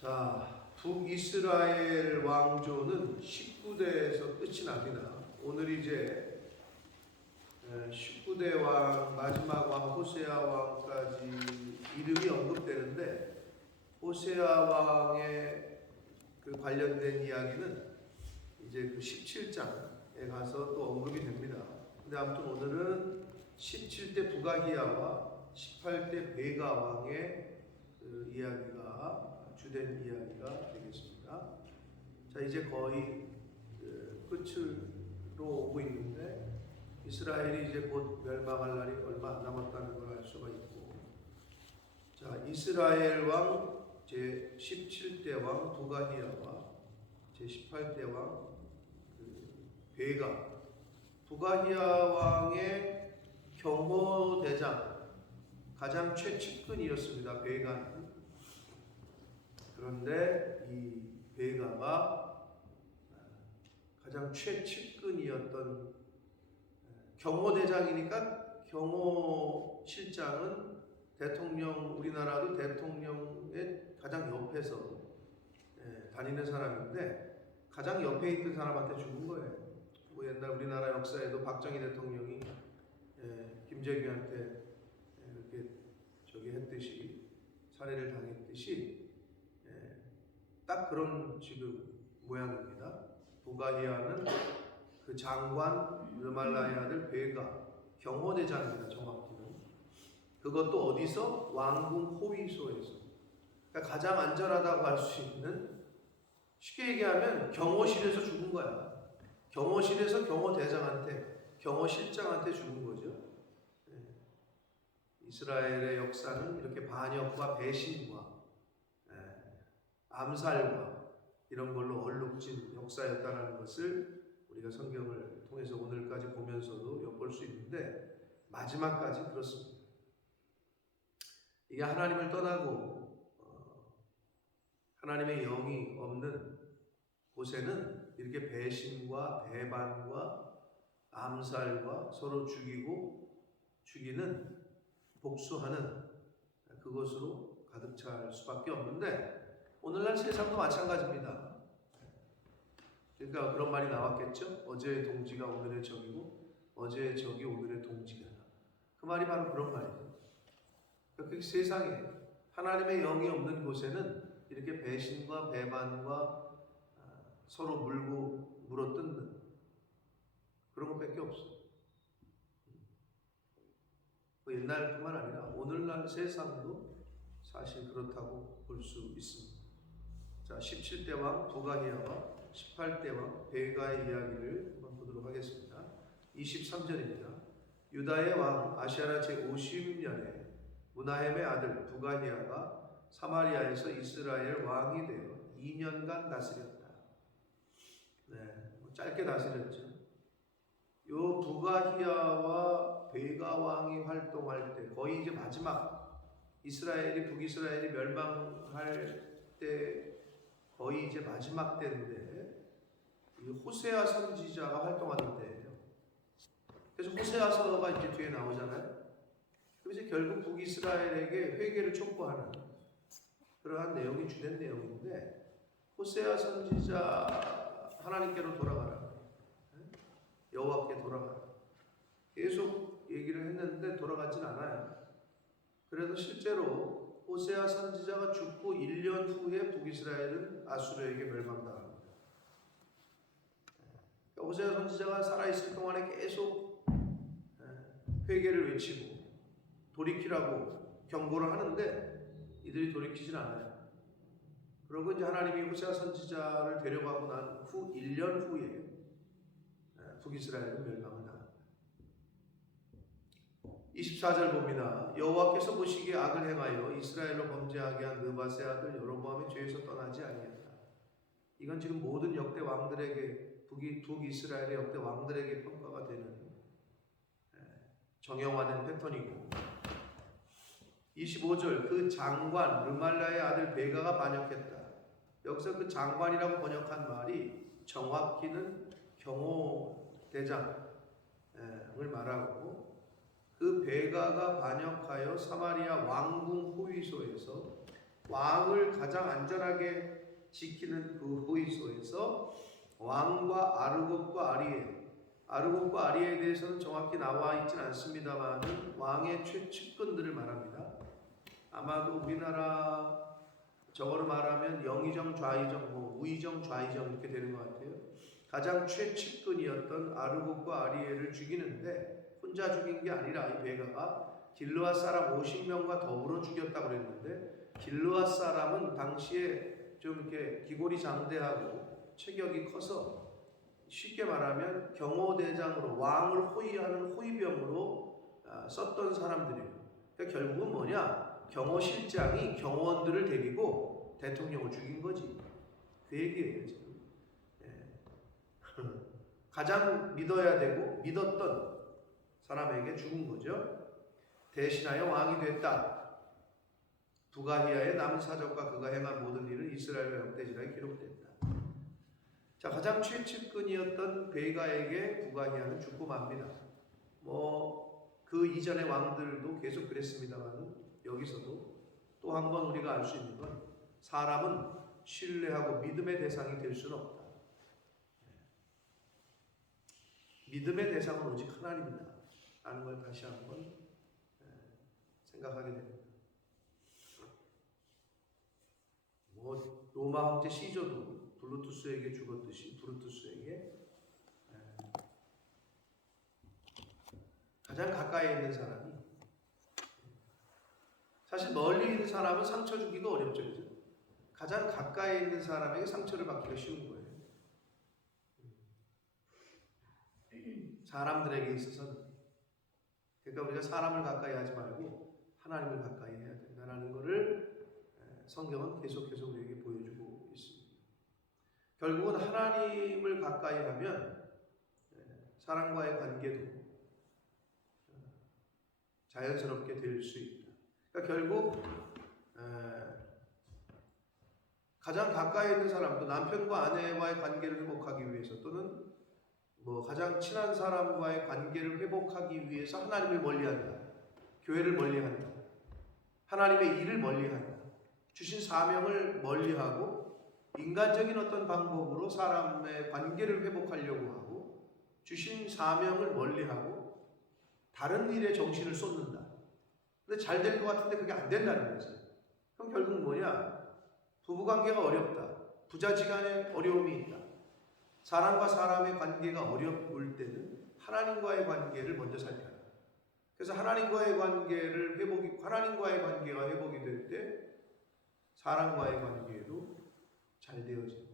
자, 북이스라엘 왕조는 19대에서 끝이 납니다. 오늘 이제 19대 왕, 마지막 왕 호세아 왕까지 이름이 언급되는데, 호세아 왕의 그 관련된 이야기는 이제 그 17장에 가서 또 언급이 됩니다. 근데 아무튼 오늘은 17대 부가히야와 18대 베가 왕의 그 이야기가 주된 이야기가 되겠습니다. 자, 이제 거의 끝으로 오고 있는데, 이스라엘이 이제 곧 멸망할 날이 얼마 안 남았다는 걸 알 수가 있고, 자, 이스라엘 왕 제 17대 왕 부가히야와 제 18대 왕 베가, 부가히야 왕의 경호대장, 가장 최측근이었습니다. 베가는. 그런데 이 베가가 가장 최측근이었던, 경호대장이니까 경호실장은 대통령, 우리나라도 대통령의 가장 옆에서 다니는 사람인데, 가장 옆에 있던 사람한테 죽은 거예요. 뭐 옛날 우리나라 역사에도 박정희 대통령이 김정일한테 이렇게 했듯이, 살해를 당했듯이, 딱 그런 지금 모양입니다. 부가히야는 그 장관 르말라의 아들 베가, 경호대장입니다. 정확히는. 그것도 어디서? 왕궁 호위소에서. 그러니까 가장 안전하다고 할 수 있는, 쉽게 얘기하면 경호실에서 죽은 거야. 경호실에서 경호대장한테, 경호실장한테 죽은 거죠. 이스라엘의 역사는 이렇게 반역과 배신과 암살과 이런 걸로 얼룩진 역사였다는 것을 우리가 성경을 통해서 오늘까지 보면서도 엿볼 수 있는데, 마지막까지 그렇습니다. 이게 하나님을 떠나고 하나님의 영이 없는 곳에는 이렇게 배신과 배반과 암살과 서로 죽이는, 복수하는 그것으로 가득 찰 수밖에 없는데, 오늘날 세상도 마찬가지입니다. 그러니까 그런 말이 나왔겠죠. 어제의 동지가 오늘의 적이고 어제의 적이 오늘의 동지다. 그 말이 바로 그런 말이에요. 그 세상에 하나님의 영이 없는 곳에는 이렇게 배신과 배반과 서로 물어뜯는 그런 것밖에 없어요. 옛날뿐만 아니라 오늘날 세상도 사실 그렇다고 볼 수 있습니다. 자, 17대 왕 부가히야와 18대 왕 베가의 이야기를 한번 보도록 하겠습니다. 23절입니다. 유다의 왕 아시아라 제50년에 무나헴의 아들 부가히야가 사마리아에서 이스라엘 왕이 되어 2년간 다스렸다. 짧게 다스렸죠. 요 부가히야와 베가 왕이 활동할 때, 거의 이제 마지막, 북이스라엘이 멸망할 때 거의 이제 마지막 때인데, 이 호세아 선지자가 활동하는 때예요. 그래서 호세아서가 이제 뒤에 나오잖아요. 그래서 결국 북이스라엘에게 회개를 촉구하는 그러한 내용이 주된 내용인데, 호세아 선지자 하나님께로 돌아가라, 여호와께 돌아가라, 계속 얘기를 했는데 돌아가진 않아요. 그래서 실제로 호세아 선지자가 죽고 1년 후에 북이스라엘은 아수르에게 멸망당합니다. 호세아 선지자가 살아있을 동안에 계속 회개를 외치고 돌이키라고 경고를 하는데 이들이 돌이키질 않아요. 그러고 이제 하나님이 호세아 선지자를 데려가고 난 후 1년 후에 북이스라엘은 멸망을 당합니다. 24절 봅니다. 여호와께서 보시기에 악을 행하여 이스라엘로 범죄하게 한 느밧의 아들 여로보암의 죄에서 떠나지 아니했다. 이건 지금 모든 역대 왕들에게, 북이스라엘의 역대 왕들에게 평가가 되는 정형화된 패턴이고, 25절 그 장관 르말라의 아들 베가가 반역했다. 여기서 그 장관이라고 번역한 말이 정확히는 경호대장을 말하고, 그 베가가 반역하여 사마리아 왕궁 호위소에서 왕을 가장 안전하게 지키는 그 호위소에서 왕과 아르곱과 아리에에 대해서는 정확히 나와 있지는 않습니다만 왕의 최측근들을 말합니다. 아마도 우리나라 저거로 말하면 영의정, 좌의정, 우의정, 좌의정 이렇게 되는 것 같아요. 가장 최측근이었던 아르곱과 아리에를 죽이는데 혼자 죽인 게 아니라 이 베가가 길르앗 사람 50명과 더불어 죽였다고 그랬는데, 길르앗 사람은 당시에 좀 이렇게 기골이 장대하고 체격이 커서 쉽게 말하면 경호대장으로 왕을 호위하는 호위병으로 썼던 사람들이에요. 그러니까 결국은 뭐냐? 경호실장이 경호원들을 데리고 대통령을 죽인 거지. 그 얘기예요 지금. 가장 믿어야 되고 믿었던 사람에게 죽은 거죠. 대신하여 왕이 됐다. 부가히야의 남은 사적과 그가 행한 모든 일은 이스라엘 역대지라에 기록됐다. 자, 가장 최측근이었던 베가에게 부가히야는 죽고 맙니다. 그 이전의 왕들도 계속 그랬습니다만 여기서도 또 한 번 우리가 알 수 있는 건 사람은 신뢰하고 믿음의 대상이 될 수는 없다. 믿음의 대상은 오직 하나님이다 라는 걸 다시 한번 생각하게 됩니다. 로마 황제 시저도 브루투스에게 죽었듯이 브루투스에게 가장 가까이 있는 사람이, 사실 멀리 있는 사람은 상처 주기가 어렵죠, 그죠? 가장 가까이 있는 사람에게 상처를 받기가 쉬운 거예요. 사람들에게 있어서는. 그러니까 우리가 사람을 가까이 하지 말고 하나님을 가까이 해야 된다는 것을 성경은 계속해서 우리에게 보여주고 있습니다. 결국은 하나님을 가까이 하면 사람과의 관계도 자연스럽게 될 수 있다. 그러니까 결국 가장 가까이 있는 사람도 남편과 아내와의 관계를 회복하기 위해서 또는 가장 친한 사람과의 관계를 회복하기 위해서 하나님을 멀리한다. 교회를 멀리한다. 하나님의 일을 멀리한다. 주신 사명을 멀리하고 인간적인 어떤 방법으로 사람의 관계를 회복하려고 하고 주신 사명을 멀리하고 다른 일에 정신을 쏟는다. 근데 잘 될 것 같은데 그게 안 된다는 거죠. 그럼 결국 뭐냐? 부부관계가 어렵다. 부자지간에 어려움이 있다. 사람과 사람의 관계가 어려울 때는 하나님과의 관계를 먼저 살펴라. 그래서 하나님과의 관계가 회복이 될 때 사람과의 관계도 잘 되어집니다.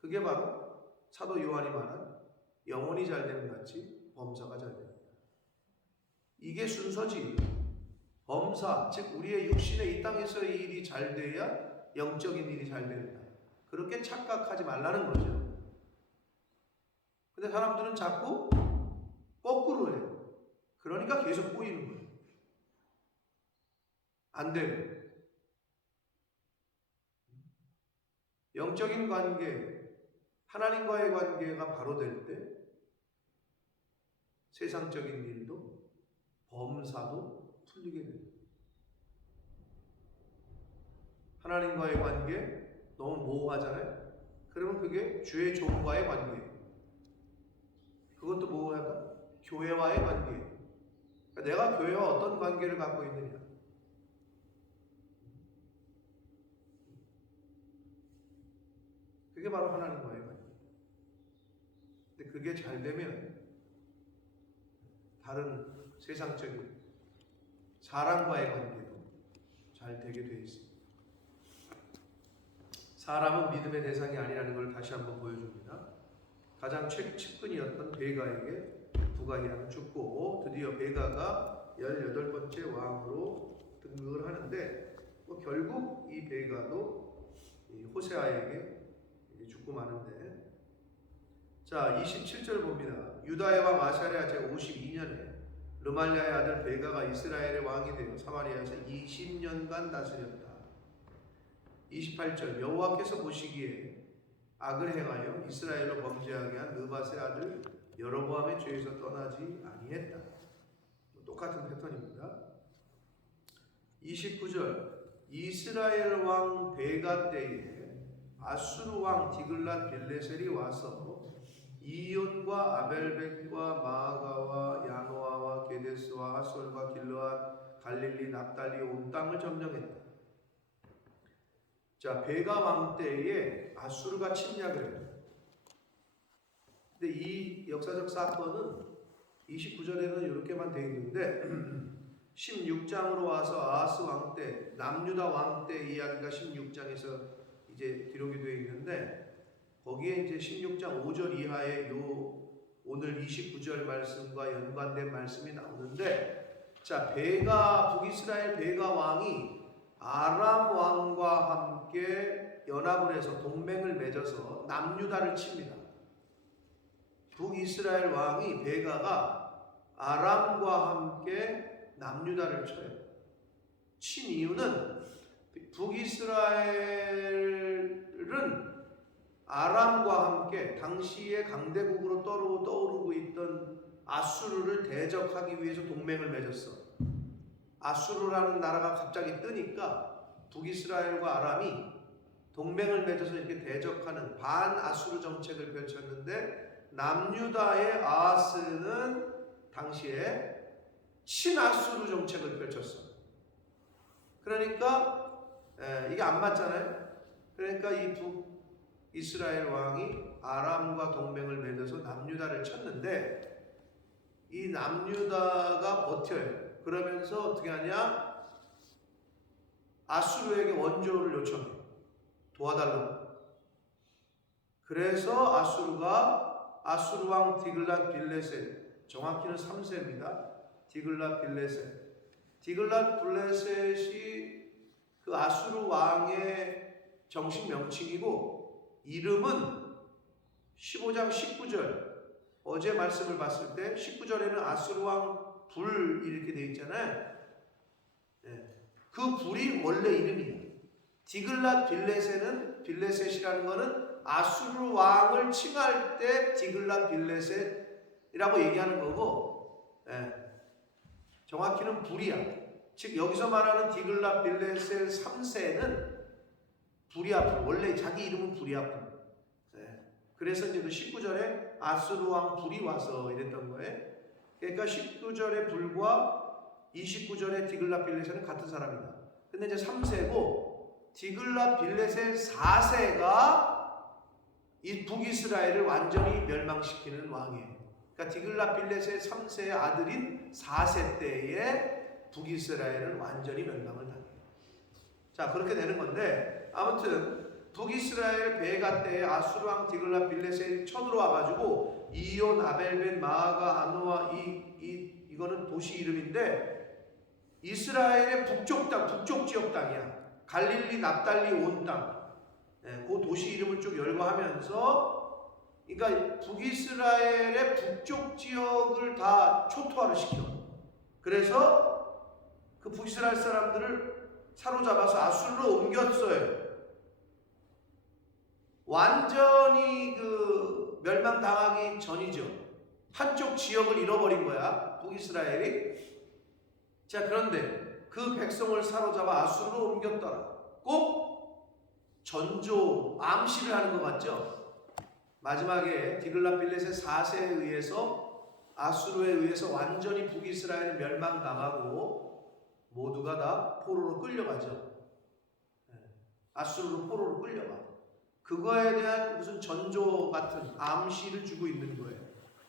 그게 바로 사도 요한이 말한 영혼이 잘 되는 같이 범사가 잘 됩니다. 이게 순서지. 범사, 즉 우리의 육신의 이 땅에서의 일이 잘 돼야 영적인 일이 잘 된다. 그렇게 착각하지 말라는 거죠. 근데 사람들은 자꾸 거꾸로 해요. 그러니까 계속 꼬이는 거예요. 안 되고. 영적인 관계, 하나님과의 관계가 바로 될 때 세상적인 일도 범사도 풀리게 됩니다. 하나님과의 관계 너무 모호하잖아요. 그러면 그게 주의 종과의 관계예요. 그것도 모호하다. 교회와의 관계예요. 그러니까 내가 교회와 어떤 관계를 갖고 있느냐. 그게 바로 하나님과의 관계예요. 근데 그게 잘 되면 다른 세상적인 사람과의 관계도 잘 되게 되어 있습니다. 사람은 믿음의 대상이 아니라는 걸 다시 한번 보여줍니다. 가장 최측근이었던 베가에게 부가히야는 죽고 드디어 베가가 18번째 왕으로 등극을 하는데 결국 이 베가도 호세아에게 죽고 마는데, 자 27절 봅니다. 유다의 왕 아사랴 제52년에 르말랴의 아들 베가가 이스라엘의 왕이 되어 사마리아에서 20년간 다스렸다. 28절 여호와께서 보시기에 악을 행하여 이스라엘로 범죄하게 한 느밧의 아들 여로보암의 죄에서 떠나지 아니했다. 똑같은 패턴입니다. 29절 이스라엘 왕 베가 때에 아수르 왕 디글랏 빌레셀이 와서 이온과 아벨벳과 마아가와 야노아와 게데스와 하솔과 길르앗 갈릴리 납달리 온 땅을 점령했다. 자, 베가 왕 때에 아수르가 침략을 해요. 근데 이 역사적 사건은 29절에는 이렇게만 되어 있는데 16장으로 와서 아하스 왕 때, 남유다 왕 때 이야기가 16장에서 이제 기록이 되어 있는데 거기에 이제 16장 5절 이하에 요 오늘 29절 말씀과 연관된 말씀이 나오는데, 자, 북이스라엘 베가 왕이 아람 왕과 함께 연합을 해서 동맹을 맺어서 남유다를 칩니다. 북이스라엘 왕이 베가가 아람과 함께 남유다를 쳐요. 친 이유는 북이스라엘은 아람과 함께 당시의 강대국으로 떠오르고 있던 아수르를 대적하기 위해서 동맹을 맺었어. 아수르라는 나라가 갑자기 뜨니까 북이스라엘과 아람이 동맹을 맺어서 이렇게 대적하는 반아수르 정책을 펼쳤는데, 남유다의 아하스는 당시에 친아수르 정책을 펼쳤어. 그러니까 이게 안 맞잖아요. 그러니까 이 북이스라엘 왕이 아람과 동맹을 맺어서 남유다를 쳤는데, 이 남유다가 버텨요. 그러면서 어떻게 하냐? 아수르에게 원조를 요청해. 도와달라고. 그래서 아수르 왕 디글랏 빌레셋, 정확히는 3세입니다. 디글랏 빌레셋이 그 아수르 왕의 정식 명칭이고, 이름은 15장 19절 어제 말씀을 봤을 때 19절에는 아수르 왕 불 이렇게 되어 있잖아요. 그 불이 원래 이름이에요. 디글랏 빌레셋이라는 거는 아수르 왕을 칭할 때 디글랏 빌레셋이라고 얘기하는 거고, 정확히는 불이야. 즉 여기서 말하는 디글랏 빌레셋 3세는 불이야. 불. 원래 자기 이름은 불이야. 불. 그래서 이제 그 19절에 아수르 왕 불이 와서 이랬던 거예요. 그러니까 19절의 불과 29절의 디글랏 빌레셋은 같은 사람이다. 근데 이제 3세고 디글랏 빌레셋 4세가 이 북이스라엘을 완전히 멸망시키는 왕이에요. 그러니까 디글랏 빌레셋 3세의 아들인 4세 때에 북이스라엘은 완전히 멸망을 당해요. 자, 그렇게 되는 건데, 아무튼 북이스라엘 베가 때에 아수르 왕 디글랏 빌레셋이 쳐들어와가지고 이온, 아벨벳, 마아가, 아노아, 이거는 도시 이름인데 이스라엘의 북쪽 지역 땅이야. 갈릴리, 납달리 온 땅. 그 도시 이름을 쭉 열거하면서, 그러니까 북이스라엘의 북쪽 지역을 다 초토화를 시켜. 그래서 그 북이스라엘 사람들을 사로잡아서 아수르로 옮겼어요. 완전히 그 멸망당하기 전이죠. 한쪽 지역을 잃어버린 거야, 북이스라엘이. 자, 그런데 그 백성을 사로잡아 아수르로 옮겼더라. 꼭 전조, 암시를 하는 것 같죠? 마지막에 디글랏 빌레셋 4세에 의해서, 아수르에 의해서 완전히 북이스라엘이 멸망당하고 모두가 다 포로로 끌려가죠. 아수르로 포로로 끌려가. 그거에 대한 무슨 전조 같은 암시를 주고 있는 거예요.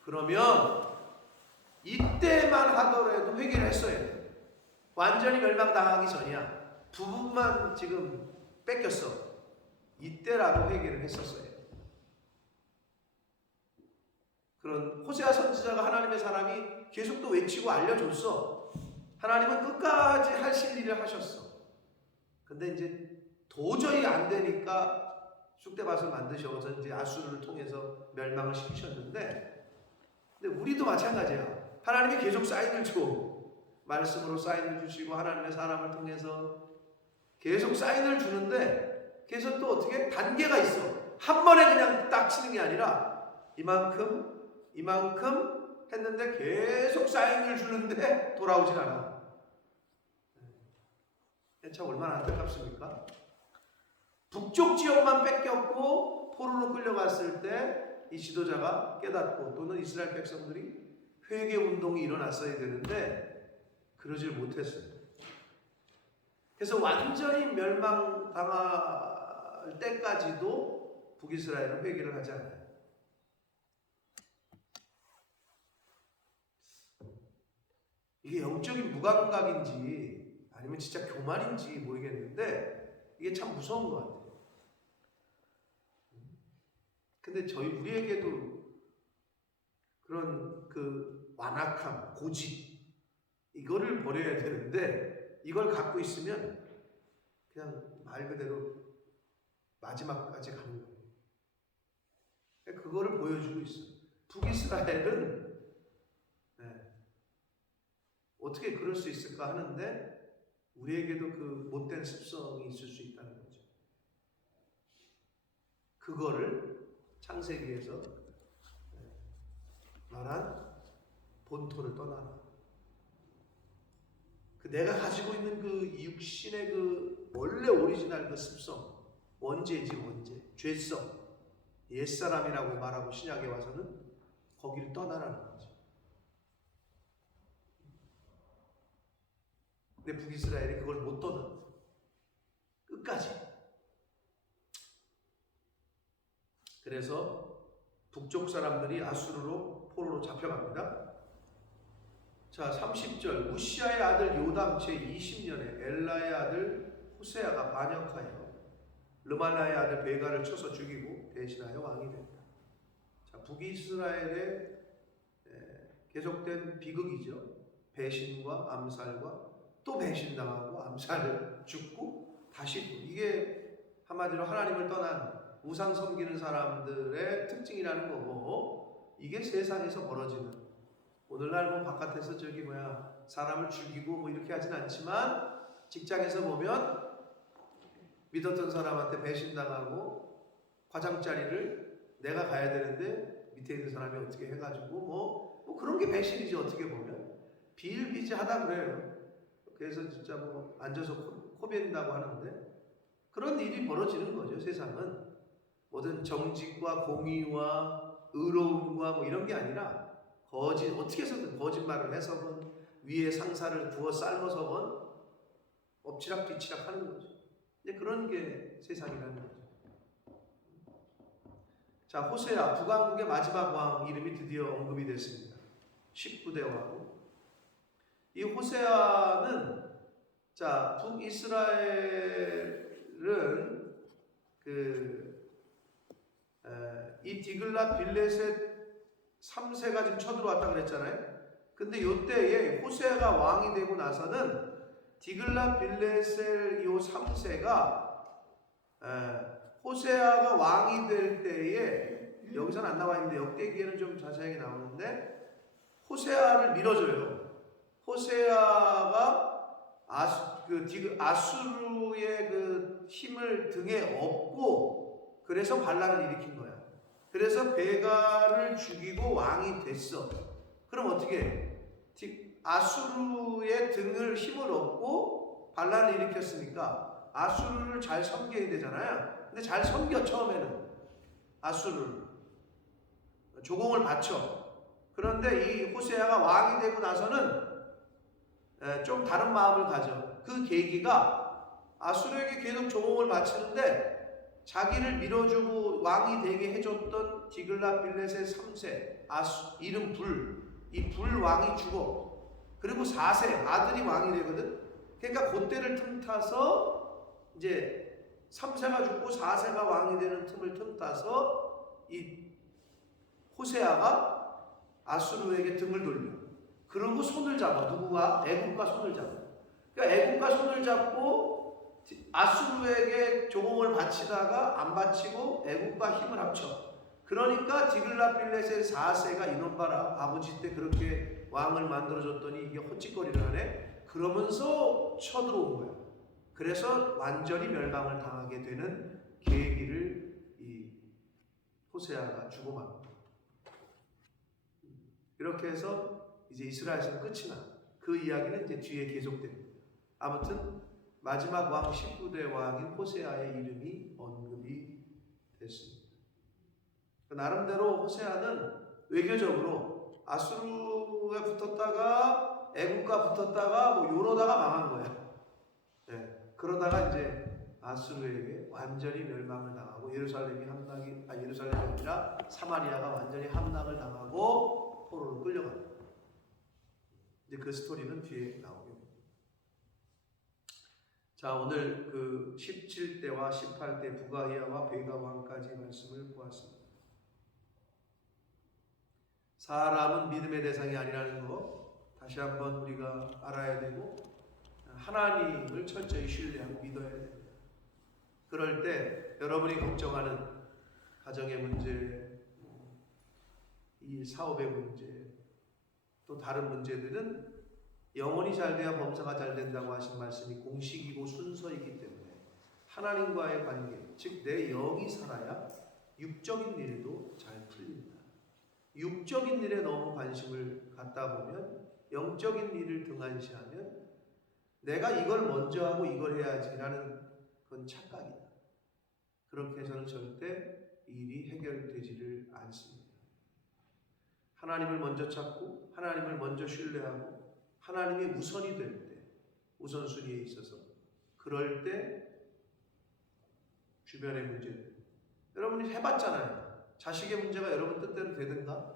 그러면 이때만 하더라도 회개를 했어야 돼. 완전히 멸망당하기 전이야. 부분만 지금 뺏겼어. 이때라도 회개를 했었어요. 그런 호세아 선지자가 하나님의 사람이 계속 또 외치고 알려줬어. 하나님은 끝까지 하실 일을 하셨어. 근데 이제 도저히 안 되니까 쑥대밭을 만드셔서 이제 아수르를 통해서 멸망을 시키셨는데, 근데 우리도 마찬가지야. 하나님이 계속 사인을 줘. 말씀으로 사인을 주시고 하나님의 사람을 통해서 계속 사인을 주는데, 계속 또 어떻게 단계가 있어. 한 번에 그냥 딱 치는 게 아니라 이만큼 했는데 계속 사인을 주는데 돌아오질 않아. 참 얼마나 안타깝습니까? 북쪽 지역만 뺏겼고 포로로 끌려갔을 때 이 지도자가 깨닫고 또는 이스라엘 백성들이 회개 운동이 일어났어야 되는데 그러질 못했어요. 그래서 완전히 멸망당할 때까지도 북이스라엘은 회개를 하지 않아요. 이게 영적인 무감각인지 아니면 진짜 교만인지 모르겠는데 이게 참 무서운 것 같아요. 근데 우리에게도 그런 그 완악함, 고집 이거를 버려야 되는데 이걸 갖고 있으면 그냥 말 그대로 마지막까지 가는 거예요. 그거를 보여주고 있어요. 북이스라엘은 어떻게 그럴 수 있을까 하는데 우리에게도 그 못된 습성이 있을 수 있다는 거죠. 그거를 창세기에서 말한 본토를 떠나라. 그 내가 가지고 있는 그 육신의 그 원래 오리지널 그 습성, 원죄지 원죄, 죄성, 옛사람이라고 말하고 신약에 와서는 거기를 떠나라는 거죠. 근데 북이스라엘이 그걸 못 떠나. 끝까지. 그래서 북쪽 사람들이 아수르로 포로로 잡혀갑니다. 자, 30절 우시아의 아들 요담 제20년에 엘라의 아들 호세아가 반역하여 르말라의 아들 베가를 쳐서 죽이고 대신하여 왕이 된다. 자, 북이스라엘의 계속된 비극이죠. 배신과 암살과 또 배신당하고 암살을 죽고 다시 이게 한마디로 하나님을 떠난 우상 섬기는 사람들의 특징이라는 거고 이게 세상에서 벌어지는 오늘날 뭐 바깥에서 사람을 죽이고 뭐 이렇게 하진 않지만 직장에서 보면 믿었던 사람한테 배신당하고 과장자리를 내가 가야 되는데 밑에 있는 사람이 어떻게 해가지고 뭐 그런 게 배신이지 어떻게 보면 비일비재하다 그래요. 그래서 진짜 뭐 앉아서 코 벤다고 하는데 그런 일이 벌어지는 거죠. 세상은 모든 정직과 공의와 의로움과 뭐 이런 게 아니라 어떻게 해서든 거짓말을 해서건 위에 상사를 구워 삶아서건 엎치락뒤치락 하는 거죠. 근데 그런 게 세상이라는 거죠. 자, 호세아 북왕국의 마지막 왕 이름이 드디어 언급이 됐습니다. 19대 왕. 이 호세아는 자 북이스라엘은 이 디글라 빌레셋 3세가 지금 쳐들어왔다 그랬잖아요. 근데 요때에 호세아가 왕이 되고 나서는 디글라 빌레셋 요 3세가 호세아가 왕이 될 때에 여기서는 안 나와 있는데 역대기에는 좀 자세하게 나오는데 호세아를 밀어줘요. 호세아가 아수르의 그 힘을 등에 업고 그래서 반란을 일으킨 거야. 그래서 베가를 죽이고 왕이 됐어. 그럼 어떻게 해? 아수르의 등을 힘을 얻고 반란을 일으켰으니까 아수르를 잘 섬겨야 되잖아요. 근데 잘 섬겨 처음에는 아수르를 조공을 바쳐. 그런데 이 호세아가 왕이 되고 나서는 좀 다른 마음을 가져. 그 계기가 아수르에게 계속 조공을 바치는데 자기를 밀어주고 왕이 되게 해줬던 디글라빌레셋 3세 이름 이 불왕이 죽어. 그리고 4세 아들이 왕이 되거든. 그러니까 그때를 틈타서 이제 3세가 죽고 4세가 왕이 되는 틈을 틈타서 이 호세아가 아수르에게 등을 돌려. 그러고 손을 잡아. 누구가? 애국과 손을 잡아. 그러니까 애국과 손을 잡고 아수르에게 조공을 바치다가 안 바치고 애국과 힘을 합쳐. 그러니까 디글라필레셋 4세가 이놈 봐라. 아버지 때 그렇게 왕을 만들어줬더니 이게 헛짓거리를 하네. 그러면서 쳐들어온 거야. 그래서 완전히 멸망을 당하게 되는 계기를 이 호세아가 주고받는 거야. 이렇게 해서 이제 이스라엘에서 끝이 나. 그 이야기는 이제 뒤에 계속됩니다. 아무튼 마지막 왕 19대 왕인 호세아의 이름이 언급이 됐습니다. 나름대로 호세아는 외교적으로 아수르에 붙었다가 애국과 붙었다가 뭐 요러다가 망한 거예요. 네. 그러다가 이제 아수르에게 완전히 멸망을 당하고 예루살렘이 아니라 사마리아가 완전히 함락을 당하고 포로로 끌려갑니다. 이제 그 스토리는 뒤에 나오게 됩니다. 자, 오늘 그 17대와 18대 부가이아와 베가 왕까지 말씀을 보았습니다. 사람은 믿음의 대상이 아니라는 거 다시 한번 우리가 알아야 되고 하나님을 철저히 신뢰하고 믿어야 됩니다. 그럴 때 여러분이 걱정하는 가정의 문제, 이 사업의 문제, 또 다른 문제들은 영혼이 잘 돼야 범사가 잘 된다고 하신 말씀이 공식이고 순서이기 때문에 하나님과의 관계, 즉 내 영이 살아야 육적인 일에도 잘 풀립니다. 육적인 일에 너무 관심을 갖다 보면 영적인 일을 등한시하면 내가 이걸 먼저 하고 이걸 해야지라는 그건 착각이다. 그렇게 해서는 절대 일이 해결되지를 않습니다. 하나님을 먼저 찾고 하나님을 먼저 신뢰하고 하나님이 우선이 될 때, 우선순위에 있어서 그럴 때 주변의 문제들, 여러분이 해봤잖아요. 자식의 문제가 여러분 뜻대로 되든가?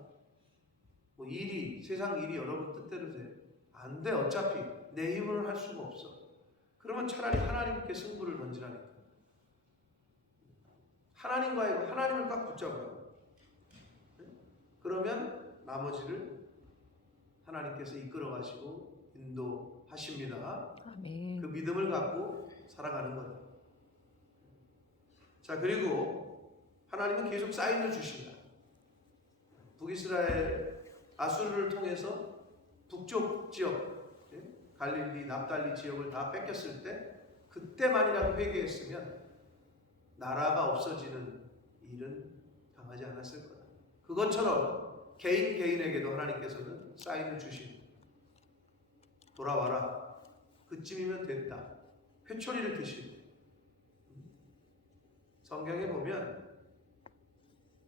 뭐 세상 일이 여러분 뜻대로 돼. 안 돼. 어차피 내 힘으로는 할 수가 없어. 그러면 차라리 하나님께 승부를 던지라니까. 하나님을 꽉 붙잡으라고. 그러면 나머지를 하나님께서 이끌어 가시고 인도하십니다. 아멘. 그 믿음을 갖고 살아가는 거다. 자, 그리고 하나님은 계속 사인을 주신다. 북이스라엘 아수르를 통해서 북쪽 지역, 갈릴리, 납달리 지역을 다 뺏겼을 때 그때만이라도 회개했으면 나라가 없어지는 일은 당하지 않았을 거다. 그것처럼 개인에게도 하나님께서는 사인을 주십니다. 돌아와라. 그쯤이면 됐다. 회초리를 드실 때. 성경에 보면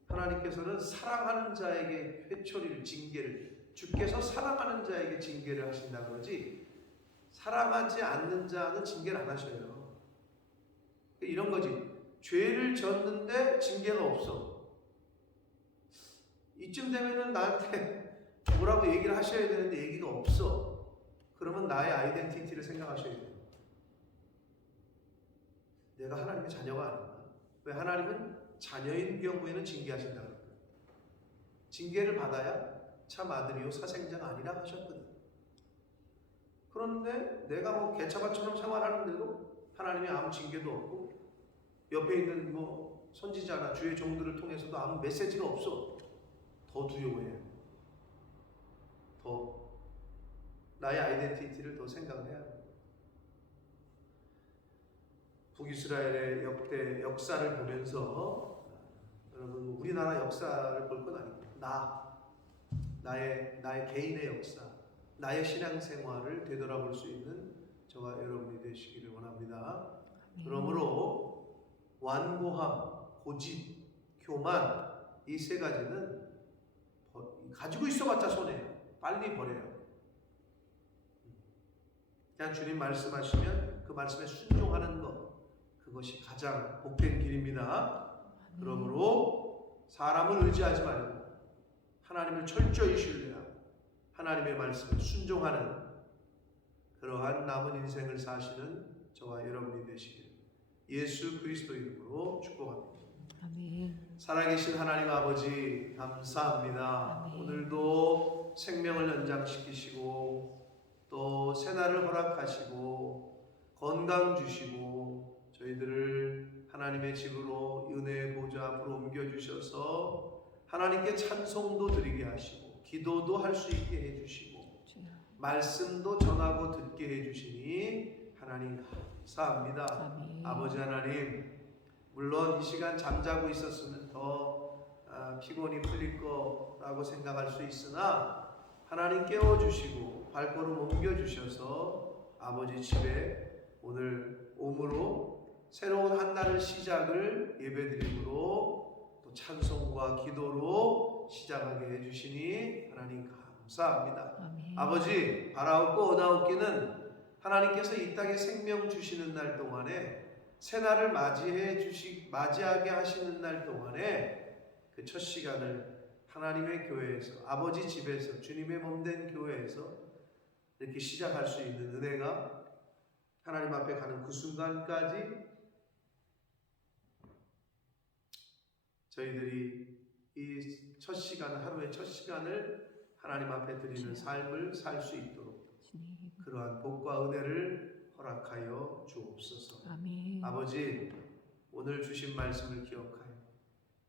하나님께서는 사랑하는 자에게 회초리를, 징계를, 주께서 사랑하는 자에게 징계를 하신다 그러지 사랑하지 않는 자는 징계를 안 하셔요. 이런 거지. 죄를 졌는데 징계가 없어. 이쯤 되면은 나한테 뭐라고 얘기를 하셔야 되는데 얘기가 없어. 그러면 나의 아이덴티티를 생각하셔야 돼요. 내가 하나님의 자녀가 아닌가? 왜 하나님은 자녀인 경우에는 징계하신다 그래요. 징계를 받아야 참 아들이요 사생자가 아니라 하셨거든. 그런데 내가 뭐 개차반처럼 생활하는데도 하나님이 아무 징계도 없고 옆에 있는 뭐 선지자나 주의 종들을 통해서도 아무 메시지가 없어. 더 두려워해요. 더 나의 아이덴티티를 더 생각을 해야 합니다. 북이스라엘의 역사를 보면서 여러분 우리나라 역사를 볼 건 아니고 나의 개인의 역사, 나의 신앙생활을 되돌아볼 수 있는 저와 여러분이 되시기를 원합니다. 그러므로 완고함, 고집, 교만 이 세 가지는 가지고 있어봤자 손해예요. 빨리 버려요. 그냥 주님 말씀하시면 그 말씀에 순종하는 것, 그것이 가장 복된 길입니다. 그러므로 사람을 의지하지 말고 하나님을 철저히 신뢰하고 하나님의 말씀에 순종하는 그러한 남은 인생을 사시는 저와 여러분이 되시길 예수 그리스도 이름으로 축복합니다. 아멘. 살아계신 하나님 아버지 감사합니다. 아멘. 오늘도 생명을 연장시키시고 또 새날을 허락하시고 건강 주시고 저희들을 하나님의 집으로 은혜의 보좌 앞으로 옮겨주셔서 하나님께 찬송도 드리게 하시고 기도도 할 수 있게 해주시고 말씀도 전하고 듣게 해주시니 하나님 감사합니다. 아멘. 아버지 하나님 물론 이 시간 잠자고 있었으면 더 피곤이 풀릴 거라고 생각할 수 있으나 하나님 깨워주시고 발걸음 옮겨주셔서 아버지 집에 오늘 오므로 새로운 한 날을 시작을 예배드림으로 또 찬송과 기도로 시작하게 해주시니 하나님 감사합니다. 아멘. 아버지, 바라옵고 원하옵기는 하나님께서 이 땅에 생명 주시는 날 동안에 새날을 맞이하게 하시는 날 동안에 그 첫 시간을 하나님의 교회에서, 아버지 집에서, 주님의 몸된 교회에서 이렇게 시작할 수 있는 은혜가 하나님 앞에 가는 그 순간까지 저희들이 이 첫 시간, 하루의 첫 시간을 하나님 앞에 드리는 삶을 살 수 있도록 그러한 복과 은혜를 허락하여 주옵소서. 아멘. 아버지, 오늘 주신 말씀을 기억하여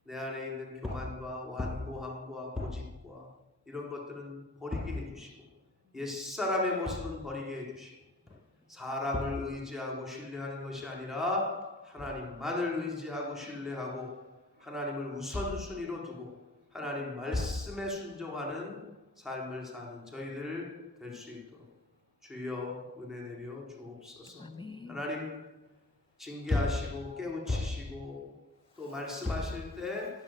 내 안에 있는 교만과 완고함과 고집과 이런 것들은 버리게 해주시고 옛사람의 모습은 버리게 해주시고 사람을 의지하고 신뢰하는 것이 아니라 하나님만을 의지하고 신뢰하고 하나님을 우선순위로 두고 하나님 말씀에 순종하는 삶을 사는 저희들 될 수 있도록 주여 은혜 내려 주옵소서. 아멘. 하나님 징계하시고 깨우치시고 또 말씀하실 때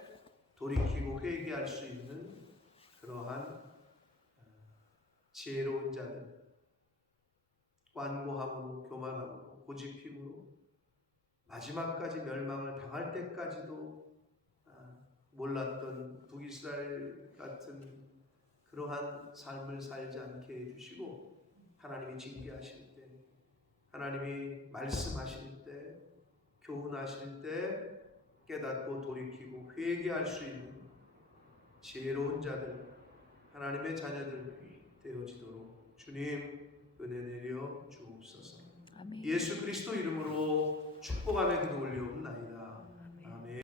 돌이키고 회개할 수 있는 그러한 지혜로운 자들, 완고함으로 교만함으로 고집힘으로 마지막까지 멸망을 당할 때까지도 몰랐던 북이스라엘 같은 그러한 삶을 살지 않게 해주시고 하나님이 징계하실 때, 하나님이 말씀하실 때, 교훈하실 때 깨닫고 돌이키고 회개할 수 있는 지혜로운 자들, 하나님의 자녀들 되어지도록 주님 은혜 내려 주옵소서. 아멘. 예수 그리스도 이름으로 축복하며 기도 올리옵나이다.